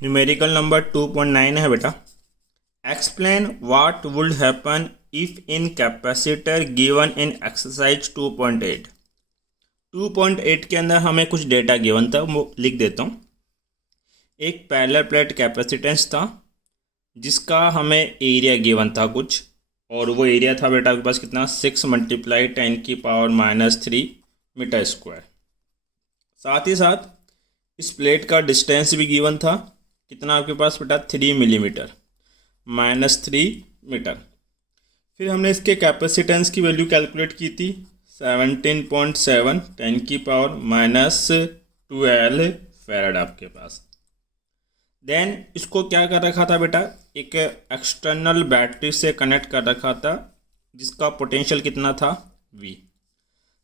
Numerical number 2.9 है बेटा। Explain what would happen if in capacitor given in exercise 2.8। 2.8 के अंदर हमें कुछ डेटा गिवन था, वो लिख देता हूँ। एक पैरेलल प्लेट कैपेसिटेंस था जिसका हमें एरिया गिवन था कुछ, और वो एरिया था बेटा आपके पास कितना, 6 × 10⁻³ मीटर स्क्वायर। साथ ही साथ इस प्लेट का डिस्टेंस भी गिवन था, कितना आपके पास बेटा, 3 मिलीमीटर, -3 मीटर। फिर हमने इसके कैपेसिटेंस की वैल्यू कैलकुलेट की थी, 17.7 10⁻⁻12 फैराड आपके पास। देन इसको क्या कर रखा था बेटा, एक एक्सटर्नल बैटरी से कनेक्ट कर रखा था जिसका पोटेंशियल कितना था, V,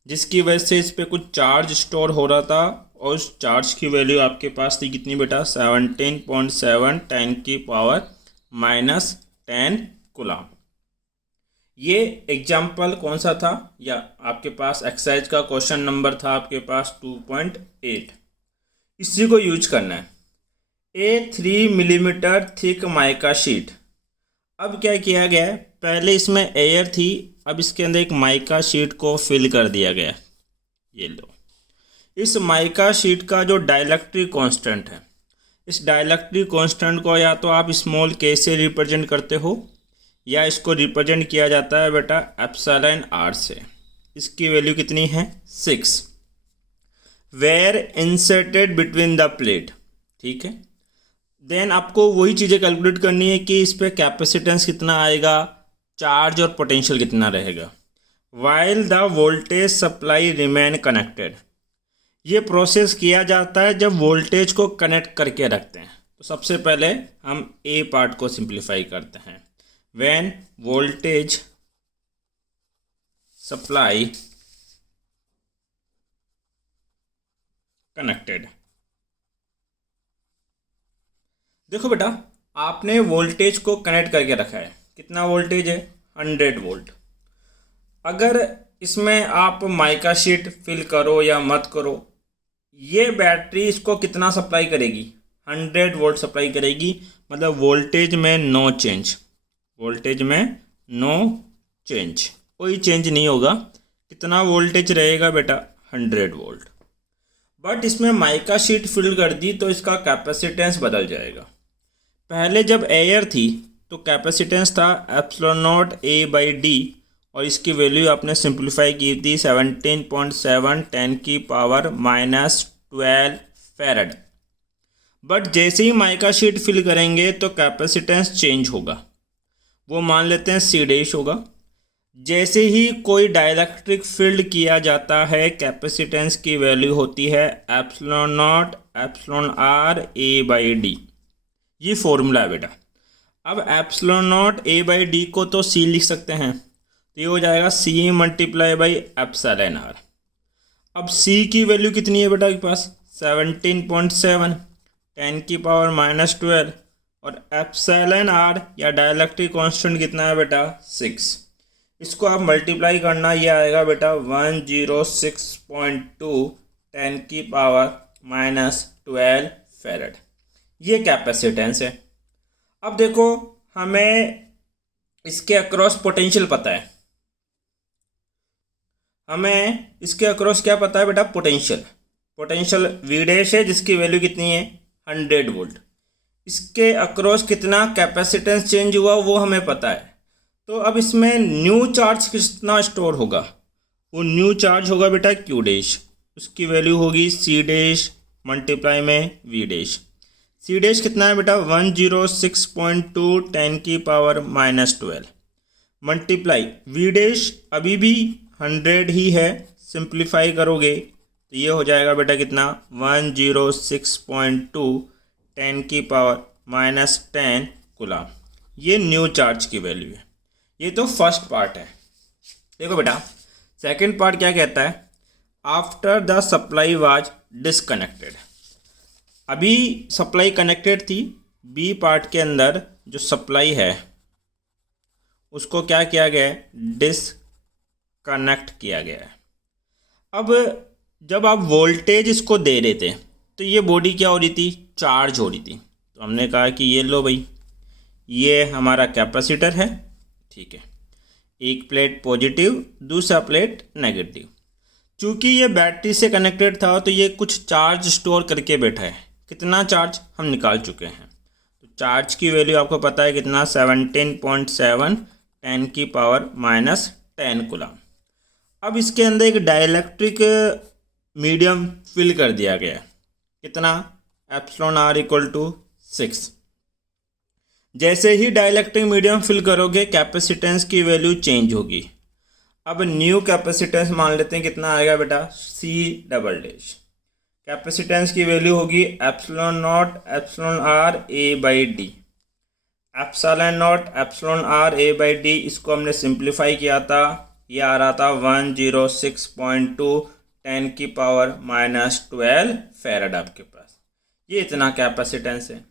जिसकी वजह से इस पर कुछ चार्ज स्टोर हो रहा था, और उस चार्ज की वैल्यू आपके पास थी कितनी बेटा, 17.7 10⁻⁻10 कूलम। ये एग्जाम्पल कौन सा था, या आपके पास एक्सरसाइज का क्वेश्चन नंबर था आपके पास 2.8। इसी को यूज करना है। ए 3 मिलीमीटर थिक माइका शीट। अब क्या किया गया है, पहले इसमें एयर थी, अब इसके अंदर एक माइका शीट को फिल कर दिया गया। ये लो, इस माइका शीट का जो डाइलेक्ट्रिक कांस्टेंट है, इस डाइलेक्ट्रिक कांस्टेंट को या तो आप स्मॉल k से रिप्रेजेंट करते हो, या इसको रिप्रेजेंट किया जाता है बेटा एप्सिलॉन r से। इसकी वैल्यू कितनी है, 6। Were inserted between the plate, ठीक है। देन आपको वही चीज़ें कैलकुलेट करनी है कि इस पर कैपेसिटेंस कितना आएगा, चार्ज और पोटेंशियल कितना रहेगा। While the voltage supply remain connected. ये प्रोसेस किया जाता है जब वोल्टेज को कनेक्ट करके रखते हैं। तो सबसे पहले हम ए पार्ट को सिंप्लीफाई करते हैं। When voltage supply connected. देखो बेटा, आपने वोल्टेज को कनेक्ट करके रखा है, कितना वोल्टेज है, 100 वोल्ट। अगर इसमें आप माइका शीट फिल करो या मत करो, ये बैटरी इसको कितना सप्लाई करेगी, 100 वोल्ट सप्लाई करेगी। मतलब वोल्टेज में नो चेंज, वोल्टेज में नो चेंज, कोई चेंज नहीं होगा। कितना वोल्टेज रहेगा बेटा, 100 वोल्ट। बट इसमें माइका शीट फिल कर दी तो इसका कैपेसिटेंस बदल जाएगा। पहले जब एयर थी तो कैपेसिटेंस था ε0 A/d, और इसकी वैल्यू आपने सिंप्लीफाई की थी 17.7 10⁻⁻12 फैराड। बट जैसे ही माइका शीट फिल करेंगे तो कैपेसिटेंस चेंज होगा, वो मान लेते हैं C' होगा। जैसे ही कोई डाइलेक्ट्रिक फील्ड किया जाता है, कैपेसिटेंस की वैल्यू होती है ε0 εr A/d। ये फॉर्मूला है बेटा। अब ε0 A/d को तो C लिख सकते हैं, तो ये हो जाएगा C × εr। अब C की वैल्यू कितनी है बेटा आपके पास, 17.7 10⁻⁻12, और εr या डाइलेक्ट्रिक कांस्टेंट कितना है बेटा, 6। इसको आप मल्टीप्लाई करना, ये आएगा बेटा 106.2 10⁻⁻12 फैराड। ये कैपेसिटेंस है। अब देखो, हमें इसके अक्रॉस पोटेंशियल पता है, हमें इसके अक्रॉस क्या पता है बेटा, पोटेंशियल V' है जिसकी वैल्यू कितनी है, 100 वोल्ट। इसके अक्रॉस कितना कैपेसिटेंस चेंज हुआ वो हमें पता है। तो अब इसमें न्यू चार्ज कितना स्टोर होगा, वो न्यू चार्ज होगा बेटा Q', उसकी वैल्यू होगी C' मल्टीप्लाई में V'। C' कितना है बेटा, 106.2 10⁻⁻12 मल्टीप्लाई V' अभी भी 100 ही है, सिंप्लीफाई करोगे तो ये हो जाएगा बेटा कितना, 106.2 10⁻⁻10 कूलम। ये न्यू चार्ज की वैल्यू है। ये तो फर्स्ट पार्ट है। देखो बेटा, सेकंड पार्ट क्या कहता है, after the supply was disconnected. अभी सप्लाई कनेक्टेड थी, बी पार्ट के अंदर जो सप्लाई है उसको क्या किया गया है, डिसकनेक्ट किया गया है। अब जब आप वोल्टेज इसको दे रहे थे तो ये बॉडी क्या हो रही थी, चार्ज हो रही थी। तो हमने कहा कि ये लो भाई, ये हमारा कैपेसिटर है, ठीक है, एक प्लेट पॉजिटिव, दूसरा प्लेट नेगेटिव। चूँकि ये बैटरी से कनेक्टेड था तो ये कुछ चार्ज स्टोर करके बैठा है। कितना चार्ज हम निकाल चुके हैं, तो चार्ज की वैल्यू आपको पता है कितना, 17.7 10⁻⁻10 कूलम। अब इसके अंदर एक डाइलेक्ट्रिक मीडियम फिल कर दिया गया, कितना, εr = 6। जैसे ही डाइलेक्ट्रिक मीडियम फिल करोगे कैपेसिटेंस की वैल्यू चेंज होगी। अब न्यू कैपेसिटेंस मान लेते हैं, कितना आएगा बेटा, C∬। कैपेसिटेंस की वैल्यू होगी ε0 εr/A/d। ε0 εr/A/d इसको हमने सिंप्लीफाई किया था, ये आ रहा था 106.2 10⁻⁻12 फैराड आपके पास। ये इतना कैपेसिटेंस है।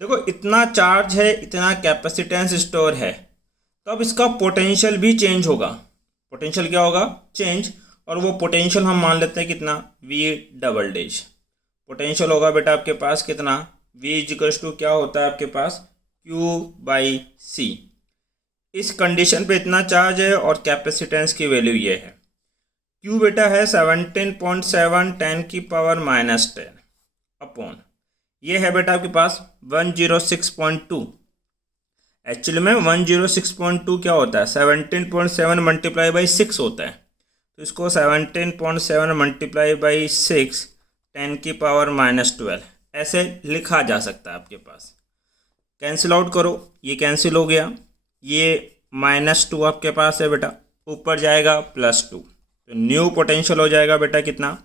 देखो इतना चार्ज है, इतना कैपेसिटेंस स्टोर है, तो अब इसका पोटेंशियल भी चेंज होगा। पोटेंशियल क्या होगा, चेंज। और वो पोटेंशियल हम मान लेते हैं कितना, V∬। पोटेंशियल होगा बेटा आपके पास कितना, V = क्या होता है आपके पास, Q/C। इस कंडीशन पे इतना चार्ज है और कैपेसिटेंस की वैल्यू ये है। Q बेटा है 17.7 10⁻⁻10 अपॉन, ये है बेटा आपके पास 106.2। एक्चुअली में 106.2 क्या होता है, 17.7 × 6 होता है। तो इसको 17.7 × 6 10⁻⁻12 ऐसे लिखा जा सकता है आपके पास। कैंसिल आउट करो, ये कैंसिल हो गया, ये -2 आपके पास है बेटा, ऊपर जाएगा +2, तो न्यू पोटेंशियल हो जाएगा बेटा कितना,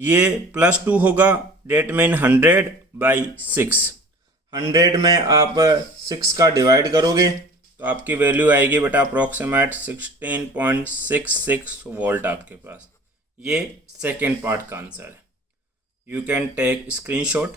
ये +2 होगा, डेट मीन 100/6। 100 में आप 6 का डिवाइड करोगे तो आपकी वैल्यू आएगी बेटा अप्रॉक्सीमेट 16.66 वोल्ट आपके पास। ये सेकेंड पार्ट का आंसर है। You can take screenshot.